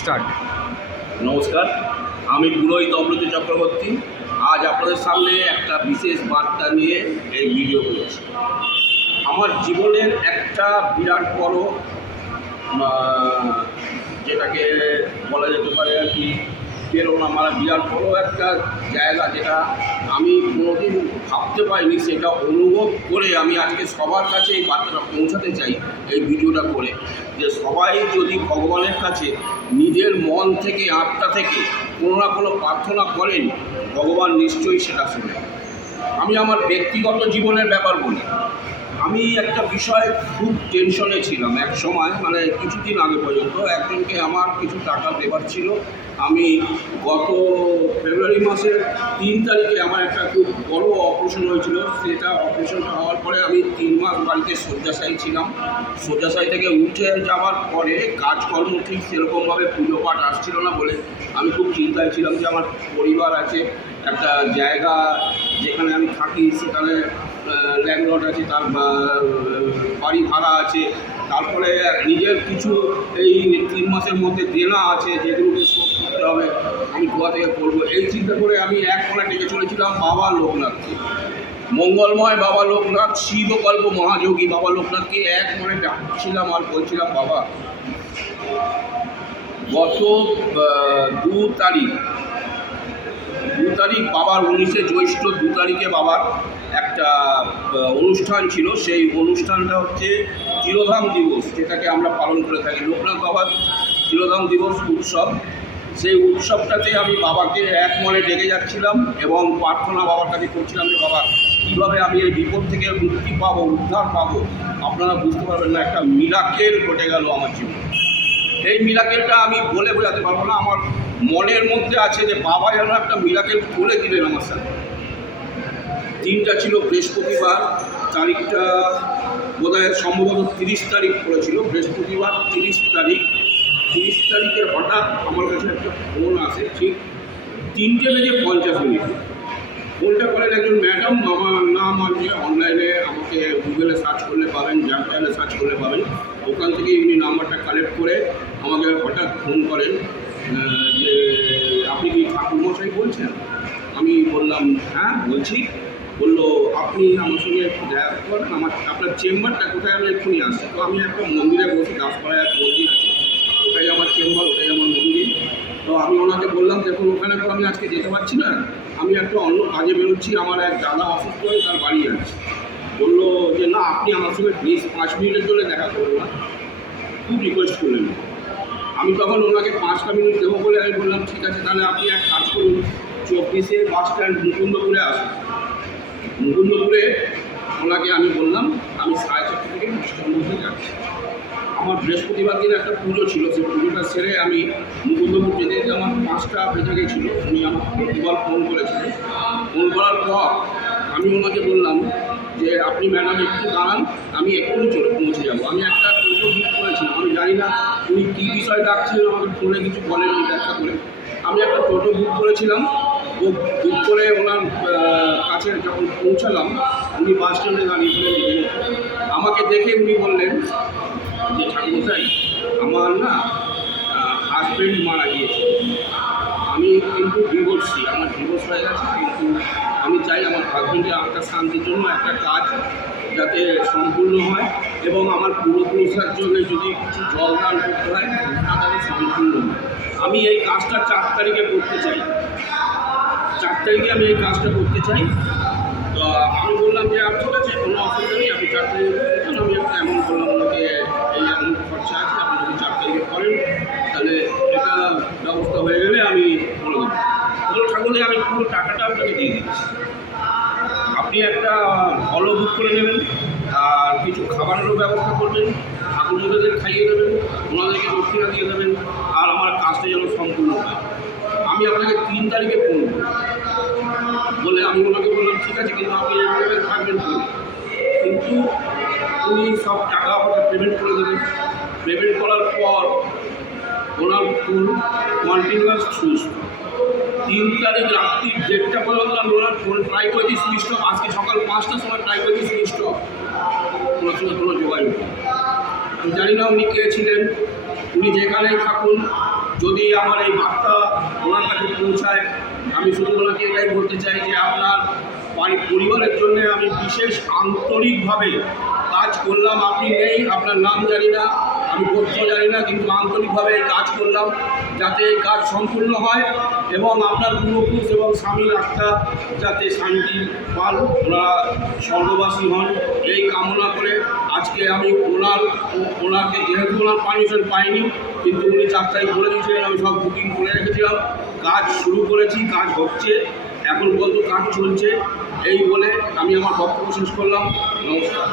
Start. নমস্কার, আমি পুরোহিত অমৃত চক্রবর্তী। আজ আপনাদের সামনে একটা বিশেষ বার্তা নিয়ে এই ভিডিও করছি। আমার জীবনের একটা বিরাট বড় যেটাকে বলা যেতে পারে আর কি প্রেরণা, আমার বিরাট বড় একটা জায়গা যেটা আমি কোনোদিন ভাবতে পারিনি, সেটা অনুভব করে আমি আজকে সবার কাছে এই বার্তাটা পৌঁছাতে চাই এই ভিডিওটা করে, যে সবাই যদি ভগবানের কাছে নিজের মন থেকে আত্মা থেকে কোনো না কোনো প্রার্থনা করেন, ভগবান নিশ্চয়ই সেটা শুনে। আমি আমার ব্যক্তিগত জীবনের ব্যাপার বলি। আমি একটা বিষয় খুব টেনশনে ছিলাম এক সময়, মানে কিছুদিন আগে পর্যন্ত। একজনকে আমার কিছু টাকা দেবার ছিল। আমি গত ফেব্রুয়ারি মাসের 3 তারিখে আমার একটা খুব বড় অপারেশন হয়েছিল। সেটা অপারেশনটা হওয়ার পরে আমি 3 মাস বাড়িতে শয্যাশায়ী ছিলাম। শয্যাশায়ী থেকে উঠে যাওয়ার পরে কাজকর্ম ঠিক সেরকমভাবে পুজো পাঠ আসছিল না বলে আমি খুব চিন্তায় ছিলাম যে আমার পরিবার আছে, একটা জায়গা যেখানে আমি থাকি সেখানে ল্যান্ডলর্ড আছে, তার বাড়ি ভাড়া আছে, তারপরে নিজের কিছু এই 3 মাসের মধ্যে দেনা আছে যেগুলোকে শোধ করতে হবে, আমি কোথা থেকে করবো, এই চিন্তা করে আমি এক মনে ডেকে চলেছিলাম বাবা লোকনাথকে। মঙ্গলময় বাবা লোকনাথ, শিবকল্প মহাযোগী বাবা লোকনাথকে এক মনে ডাকছিলাম আর বলছিলাম, বাবা গত 2 তারিখ বাবার 19শে জ্যৈষ্ঠ 2 তারিখে বাবার একটা অনুষ্ঠান ছিল। সেই অনুষ্ঠানটা হচ্ছে তিরোধাম দিবস, যেটাকে আমরা পালন করে থাকি, লোকনাথ বাবার তিরোধাম দিবস উৎসব। সেই উৎসবটাতে আমি বাবাকে এক মনে ডেকে যাচ্ছিলাম এবং প্রার্থনা বাবার কাছে করছিলাম যে বাবা কীভাবে আমি এই বিপদ থেকে মুক্তি পাবো, উদ্ধার পাবো। আপনারা বুঝতে পারবেন না, একটা মিরাকেল ঘটে গেল আমার জীবনে। এই মিরাকেলটা আমি বলে বোঝাতে পারবো না, আমার মনের মধ্যে আছে যে বাবা যেন একটা মিরাকেল করে দিলেন আমার সাথে। দিনটা ছিল বৃহস্পতিবার, তারিখটা বোধহয় সম্ভবত 30 তারিখ পড়েছিল, বৃহস্পতিবার 30 তারিখে হঠাৎ আমার কাছে একটা ফোন আসে, ঠিক 3:50 ফোনটা করেন একজন ম্যাডাম। আমার নাম আছে অনলাইনে, আমাকে গুগলে সার্চ করলে পাবেন, জানকালে সার্চ করলে পাবেন। ওখান থেকে উনি নাম্বারটা কালেক্ট করে আমাকে হঠাৎ ফোন করেন যে আপনি কি ঠাকুরমশাই বলছেন? আমি বললাম হ্যাঁ বলছি। বললো আপনি আমার সঙ্গে একটু দেখা করেন, আপনার চেম্বারটা কোথায়, আমি এক্ষুনি আসছি। তো আমি একটা মন্দিরে বসি, দাসপাড়ায় এক মন্দির আছে, ওটাই আমার চেম্বার, ওটাই আমার মন্দির। তো আমি ওনাকে বললাম দেখুন ওখানে তো আমি আজকে যেতে পারছি না, আমি একটা অন্য কাজে বেরোচ্ছি, আমার এক দাদা অসুস্থ হয়ে তার বাড়ি যাচ্ছি। বললো যে না আপনি আমার সঙ্গে প্লিজ 5 মিনিটের জন্য দেখা করবেন না, খুব রিকোয়েস্ট করলেন। আমি তখন ওনাকে 5টা মিনিট দেবো বলে আমি বললাম ঠিক আছে, তাহলে আপনি এক কাজ করুন, 24 বাস স্ট্যান্ড মুকুন্দপুরে আসুন। মুকুন্দপুরে ওনাকে আমি বললাম আমি 4:30 থেকে 5টার মধ্যে যাচ্ছি। আমার বৃহস্পতিবার দিন একটা পুজো ছিল, সেই পুজোটা সেরে আমি মুকুন্দপুর যেতে যেতে আমার 5টা বেজে গেছিলো। উনি আমাকে দুবার ফোন করেছিলেন। ফোন করার পর আমি ওনাকে বললাম যে আপনি ম্যাডাম একটু দাঁড়ান, আমি এক্ষুনি পৌঁছে যাবো। আমি একটা টোটো বুক করেছিলাম, আমি জানি না উনি কী বিষয় ডাকছিলেন, আমাকে ফোনে কিছু বলেননি দেখা করে। আমি একটা টোটো বুক করেছিলাম, বুক করে ওনার কাছে যখন পৌঁছালাম উনি বাস স্ট্যান্ডে দাঁড়িয়েছিলেন। আমাকে দেখে উনি বললেন যে ঠাকুরমশাই আমার না হাজব্যান্ড মারা গিয়েছে, আমি কিন্তু ডিভোর্সি, আমার ডিভোর্স হয়ে গেছে, কিন্তু আমি চাই আমার হাজব্যান্ডের আত্মার শান্তির জন্য একটা কাজ যাতে সম্পূর্ণ হয় এবং আমার পূর্বপুরুষের জন্য যদি কিছু জলদান করতে হয় তা যাতে সম্পূর্ণ হয়। আমি এই কাজটা 4 তারিখে করতে চাই, 4 তারিখে আমি এই কাজটা করতে চাই। তো আমি বললাম যে ঠিক আছে কোনো অসুবিধা নেই, আপনি 4 তারিখে করতে চান। আমি একটা এমন বললাম ওনাকে এই এমন খরচা আছে, আপনি যদি 4 তারিখে করেন তাহলে এটা ব্যবস্থা হয়ে গেলে আমি বলে দেবো। বলো ঠাকুরে আমি পুরো টাকাটা আপনাকে দিয়ে দিচ্ছি, আপনি একটা হলও বুক করে নেবেন আর কিছু খাবারেরও ব্যবস্থা করবেন, ঠাকুরদের খাইয়ে দেবেন, ওনাদেরকে দক্ষিণা দিয়ে দেবেন, আর আমার কাজটা যেন সম্পূর্ণ হয়। আমি আপনাকে 3 তারিখে ফোন করব বলে আমি ওনাকে বললাম ঠিক আছে, কিন্তু আপনি এইভাবে থাকবেন তো। কিন্তু উনি সব টাকা আমাকে পেমেন্ট করে দেবেন। পেমেন্ট করার পর ওনার ফোন কন্টিনিউয়াস সুইচ। 3 তারিখ রাত্রি 1:30 পর্যন্ত আমি ওনার ফোন ট্রাই করেছি, সুইচ অফ। আজকে সকাল 5টার সময় ট্রাই করেছি, সুইচ অফ, ওনার সঙ্গে কোনো যোগাযোগ। আমি জানি না উনি কে ছিলেন, উনি যেখানেই থাকুন যদি আমার এই বার্তা ওনার কাছে পৌঁছায়, আমি শুধু ওনাকে এটাই বলতে চাই যে আপনার পরিবারের জন্য আমি বিশেষ আন্তরিকভাবে কাজ করলাম। আপনি নেই, আপনার নাম জানি না, আমি গোত্র জানি না, কিন্তু আন্তরিকভাবে এই কাজ করলাম যাতে এই কাজ সম্পূর্ণ হয় এবং আপনার পূর্বপুরুষ এবং স্বামীর আত্মা যাতে শান্তি পান, ওনারা স্বর্গবাসী হন, এই কামনা করে আজকে আমি ওনাকে যেহেতু ওনার পারমিশন পাইনি, কিন্তু উনি 4 তারিখ বলে দিয়েছিলেন, আমি সব বুকিং করে রেখেছিলাম, কাজ শুরু করেছি, কাজ হচ্ছে, এখন পর্যন্ত কাজ চলছে। এই বলে আমি আমার বক্তব্য শেষ করলাম। নমস্কার।